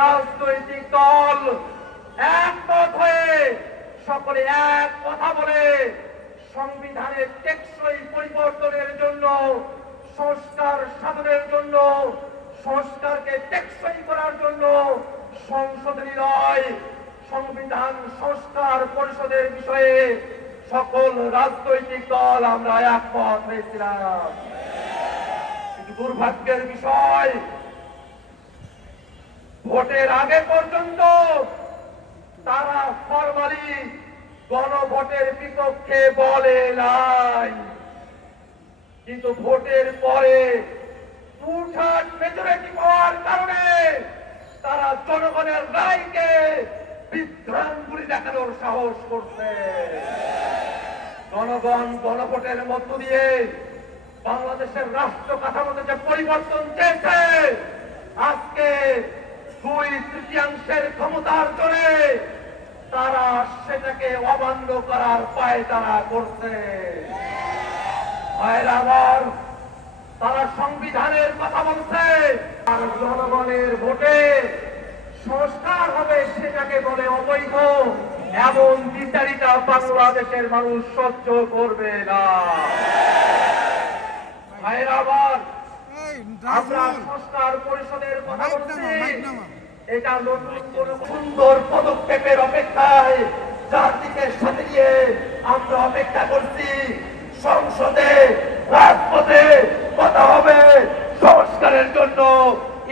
রাজনৈতিক দল একমত হয়ে সকলে এক কথা বলে সংবিধানের টেকসই পরিবর্তনের জন্য, সংস্কার সাধনের জন্য, সংস্কারকে টেকসই করার জন্য সংশোধনী নয় সংবিধান সংস্কার পরিষদের বিষয়ে সকল রাজনৈতিক দল আমরা একমত হয়েছিলাম। কিন্তু দুর্ভাগ্যের বিষয়, ভোটের আগে পর্যন্ত তারা ফরমালি গণভোটের বিপক্ষে বলে নাই, কিন্তু ভোটের পরে টুঠাট মেজরিটি পাওয়ার কারণে তারা জনগণের রায়কে বিভ্রান্তি দেখানোর সাহস করছে। জনগণ গণভোটের মধ্য দিয়ে বাংলাদেশের রাষ্ট্র কাঠামোতে যে পরিবর্তন চেয়েছে, আজকে 2/3 ক্ষমতার জোরে তারা সেটাকে অমান্য করার পায়তারা করছে। আবার তারা সংবিধানের কথা বলছে, আর জনগণের ভোটে সংস্কার হবে সেটাকে বলে অবৈধ। এমন বিচারিতা বাংলাদেশের মানুষ সহ্য করবে না। আবার আমরা সংস্কার পরিষদের কথা বলছি, এটা নতুন কোন সুন্দর পদক্ষেপের অপেক্ষায় জাতিকে সাথে নিয়ে আমরা অপেক্ষা করছি। সংসদে রাজপথে কথা হবে সংস্কারের জন্য।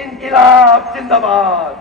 ইনকিলাব জিন্দাবাদ।